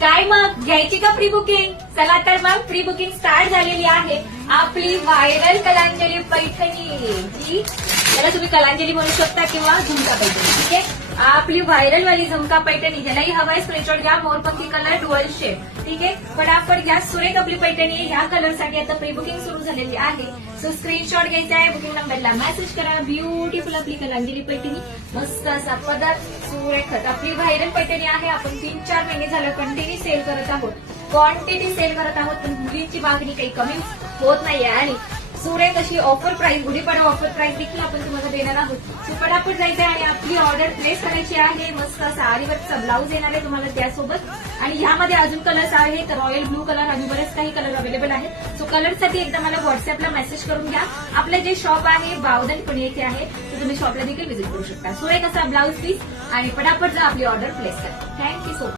काय मग घ्यायची का प्री बुकिंग? चला तर मग प्री बुकिंग स्टार्ट झालेली आहे. आपली व्हायरल कलांजली पैठणी, जी त्याला तुम्ही कलांजली म्हणू शकता किंवा झुमका पैठणी. ठीक आहे, आपली व्हायरल वाली झुमका पैठणी, ज्यालाही हवाय स्क्रीनशॉट घ्या. मोरपंखी कलर डुअल शेड. ठीक आहे, फटाफट घ्या. सुरेख आपली पैठणी ह्या कलरसाठी आता प्री बुकिंग सुरू झालेली आहे. सो स्क्रीनशॉट घ्यायचा आहे, बुकिंग नंबरला मेसेज करा. ब्युटिफुल आपली कलांजली पैठणी, मस्त असा पदर, सुरेखच आपली व्हायरल पैठणी आहे. आपण 3-4 महिने झालं कंटिन्यू सेल करत आहोत, क्वांटिटी सेल करत आहोत, पण मुलींची मागणी काही कमी होत नाहीये. आणि सुरेख अशी offer price, Gudi Padwa offer price देखील आपण तुम्हाला देणार आहोत. सो फटाफट जायचं आहे आणि आपली ऑर्डर प्लेस करायची आहे. मस्त असा आरीवर्कचा ब्लाऊज येणार आहे तुम्हाला त्यासोबत. आणि यामध्ये अजून कलर्स आहेत, रॉयल ब्लू कलर आणि बरेच काही कलर अवेलेबल आहेत. सो कलरसाठी एकदा मला व्हॉट्सअपला मेसेज करून घ्या. आपलं जे शॉप आहे बावधन पुणे येथे आहे, तर तुम्ही शॉपला देखील व्हिजिट करू शकता. सुरेख असा ब्लाऊज पीस आणि फटाफट जा आपली ऑर्डर प्लेस करा. Thank you so much.